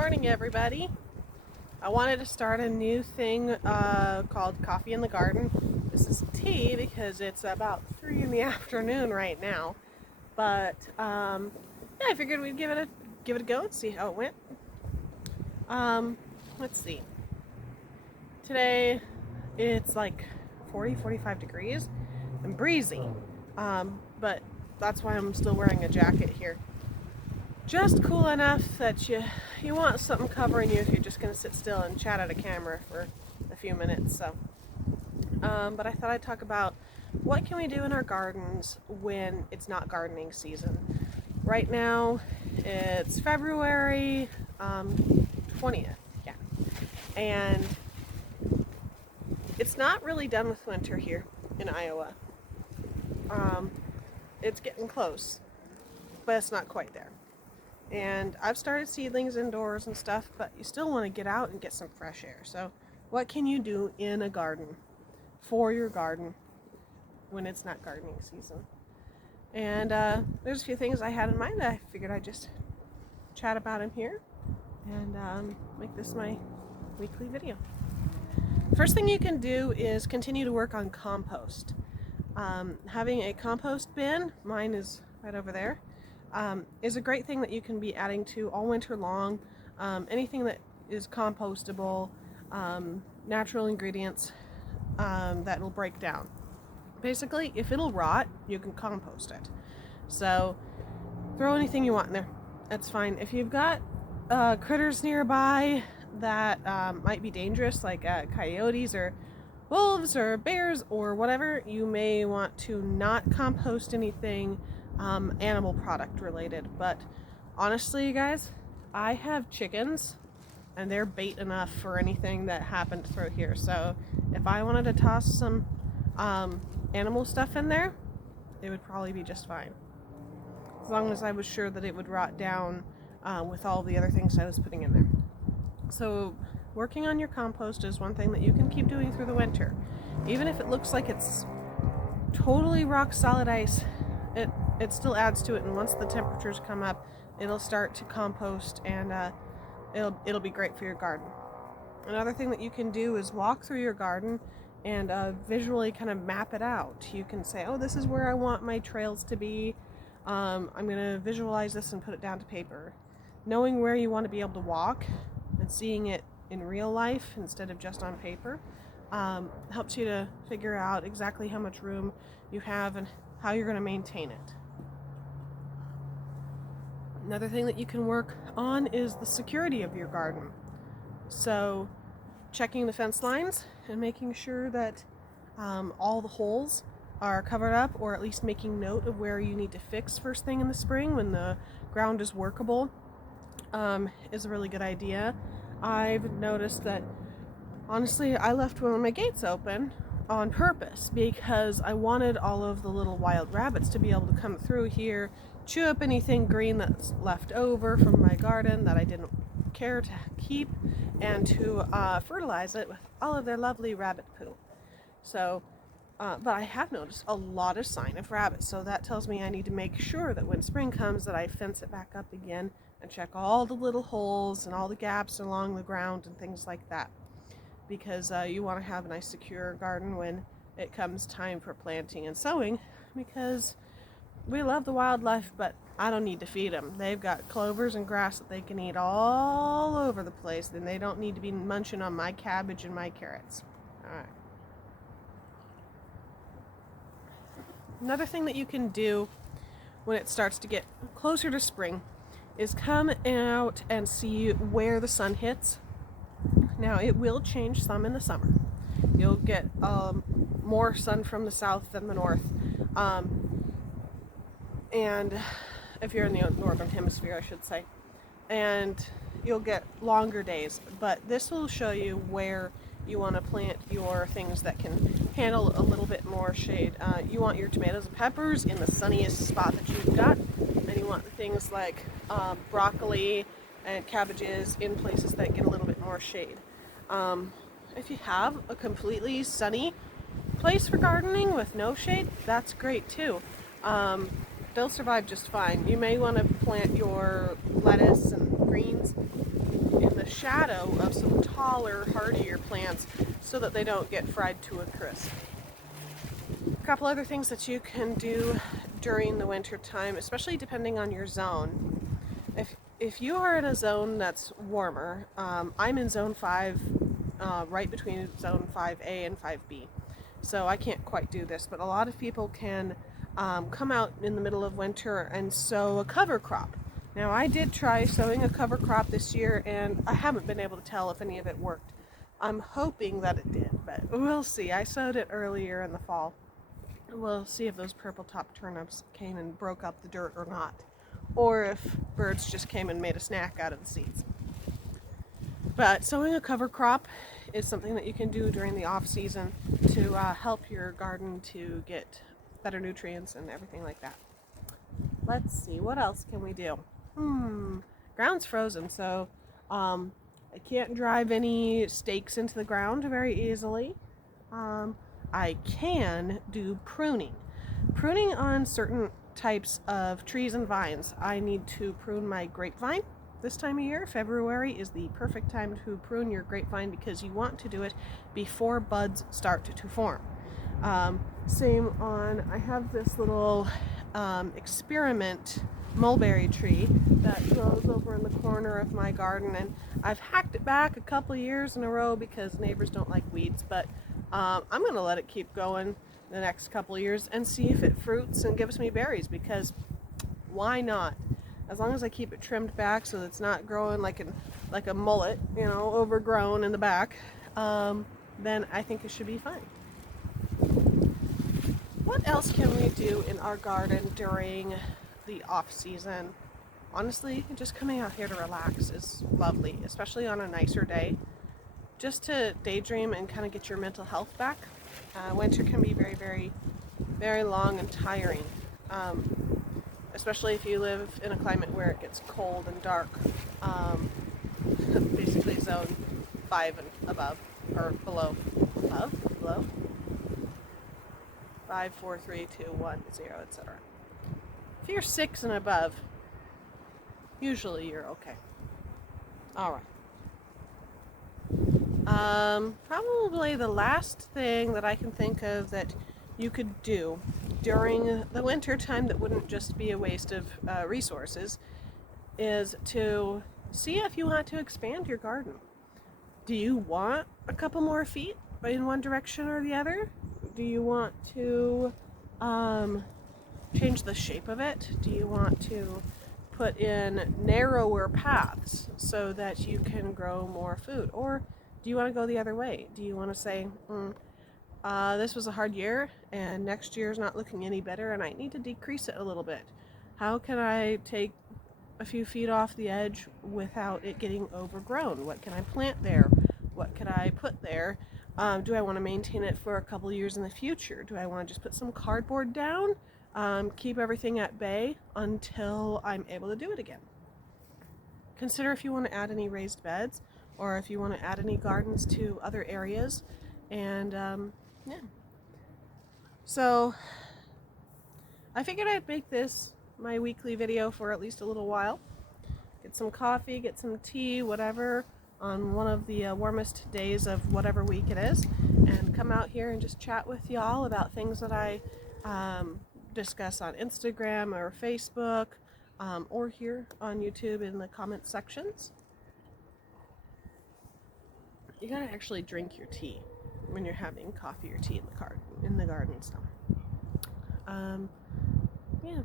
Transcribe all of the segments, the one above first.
morning, everybody. I wanted to start a new thing called Coffee in the Garden. This is tea because it's about 3 in the afternoon right now. But yeah, I figured we'd give it a go and see how it went. Let's see. Today it's like 45 degrees and breezy. But that's why I'm still wearing a jacket here. Just cool enough that you want something covering you if you're just going to sit still and chat at a camera for a few minutes. So, but I thought I'd talk about what can we do in our gardens when it's not gardening season. Right now, it's February 20th, yeah, and it's not really done with winter here in Iowa. It's getting close, but it's not quite there. And I've started seedlings indoors and stuff, but you still want to get out and get some fresh air. So what can you do in a garden for your garden when it's not gardening season? And there's a few things I had in mind that I figured I'd just chat about in here and make this my weekly video. First thing you can do is continue to work on compost. Having a compost bin, mine is right over there, is a great thing that you can be adding to all winter long. Anything that is compostable, natural ingredients that will break down. Basically, if it'll rot, you can compost it. So throw anything you want in there. That's fine. If you've got critters nearby that might be dangerous, like coyotes or wolves or bears or whatever, you may want to not compost anything animal product related. But honestly, you guys, I have chickens and they're bait enough for anything that happened through here. So if I wanted to toss some animal stuff in there, it would probably be just fine, as long as I was sure that it would rot down with all the other things I was putting in there. So working on your compost is one thing that you can keep doing through the winter. Even if it looks like it's totally rock solid ice, it still adds to it, and once the temperatures come up, it'll start to compost, and it'll be great for your garden. Another thing that you can do is walk through your garden and visually kind of map it out. You can say, oh, this is where I want my trails to be. I'm going to visualize this and put it down to paper. Knowing where you want to be able to walk and seeing it in real life instead of just on paper helps you to figure out exactly how much room you have and how you're going to maintain it. Another thing that you can work on is the security of your garden. So checking the fence lines and making sure that all the holes are covered up, or at least making note of where you need to fix first thing in the spring when the ground is workable is a really good idea. I've noticed that, honestly, I left one of my gates open on purpose because I wanted all of the little wild rabbits to be able to come through here, chew up anything green that's left over from my garden that I didn't care to keep, and to fertilize it with all of their lovely rabbit poo. So, but I have noticed a lot of sign of rabbits, so that tells me I need to make sure that when spring comes that I fence it back up again and check all the little holes and all the gaps along the ground and things like that, because you want to have a nice secure garden when it comes time for planting and sowing, because we love the wildlife, but I don't need to feed them. They've got clovers and grass that they can eat all over the place, and they don't need to be munching on my cabbage and my carrots. All right. Another thing that you can do when it starts to get closer to spring is come out and see where the sun hits. Now, it will change some in the summer. You'll get more sun from the south than the north. And if you're in the northern hemisphere, I should say. And you'll get longer days. But this will show you where you want to plant your things that can handle a little bit more shade. You want your tomatoes and peppers in the sunniest spot that you've got. And you want the things like broccoli and cabbages in places that get a little bit more shade. If you have a completely sunny place for gardening with no shade, that's great too. They'll survive just fine. You may want to plant your lettuce and greens shadow of some taller, hardier plants so that they don't get fried to a crisp. A couple other things that you can do during the winter time, especially depending on your zone. If you are in a zone that's warmer, I'm in zone 5, right between zone 5A and 5B. So I can't quite do this, but a lot of people can come out in the middle of winter and sow a cover crop. Now I did try sowing a cover crop this year and I haven't been able to tell if any of it worked. I'm hoping that it did, but we'll see. I sowed it earlier in the fall. We'll see if those purple top turnips came and broke up the dirt or not, or if birds just came and made a snack out of the seeds. But sowing a cover crop is something that you can do during the off season to help your garden to get better nutrients and everything like that. Let's see, what else can we do? Ground's frozen, so I can't drive any stakes into the ground very easily. I can do pruning. Pruning on certain types of trees and vines. I need to prune my grapevine this time of year. February is the perfect time to prune your grapevine because you want to do it before buds start to form. Same on, I have this little experiment mulberry tree that grows over in the corner of my garden, and I've hacked it back a couple years in a row because neighbors don't like weeds, but I'm going to let it keep going the next couple of years and see if it fruits and gives me berries, because why not? As long as I keep it trimmed back so that it's not growing like a mullet, overgrown in the back, then I think it should be fine. What else can we do in our garden during the off season? Honestly, just coming out here to relax is lovely, especially on a nicer day. Just to daydream and kind of get your mental health back. Winter can be very, very, very long and tiring, especially if you live in a climate where it gets cold and dark, basically zone 5 and above, or below. Below? 5, 4, 3, 2, 1, 0, etc. If you're 6 and above, usually you're okay. Alright. Probably the last thing that I can think of that you could do during the winter time that wouldn't just be a waste of resources is to see if you want to expand your garden. Do you want a couple more feet in one direction or the other? Do you want to change the shape of it? Do you want to put in narrower paths so that you can grow more food? Or do you want to go the other way? Do you want to say, this was a hard year and next year's not looking any better and I need to decrease it a little bit? How can I take a few feet off the edge without it getting overgrown? What can I plant there? What can I put there? Do I want to maintain it for a couple years in the future? Do I want to just put some cardboard down? Keep everything at bay until I'm able to do it again. Consider if you want to add any raised beds or if you want to add any gardens to other areas. And yeah. So I figured I'd make this my weekly video for at least a little while. Get some coffee, get some tea, whatever, on one of the warmest days of whatever week it is, and come out here and just chat with y'all about things that I discuss on Instagram or Facebook, or here on YouTube in the comment sections. You gotta actually drink your tea when you're having coffee or tea in the garden. So, yeah.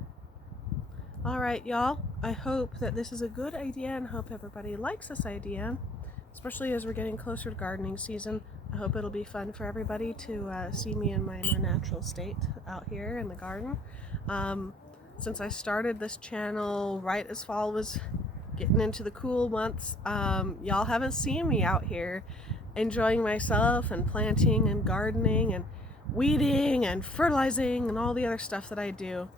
All right, y'all. I hope that this is a good idea and hope everybody likes this idea, especially as we're getting closer to gardening season. I hope it'll be fun for everybody to see me in my more natural state out here in the garden. Since I started this channel right as fall was getting into the cool months, y'all haven't seen me out here enjoying myself and planting and gardening and weeding and fertilizing and all the other stuff that I do.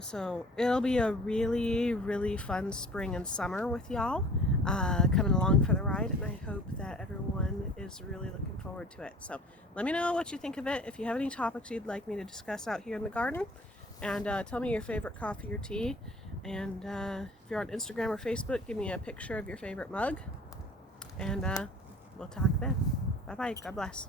So it'll be a really, really fun spring and summer with y'all coming along for the ride, and I hope that everyone is really looking forward to it. So let me know what you think of it. If you have any topics you'd like me to discuss out here in the garden, and tell me your favorite coffee or tea. And if you're on Instagram or Facebook, give me a picture of your favorite mug. And we'll talk then. Bye-bye. God bless.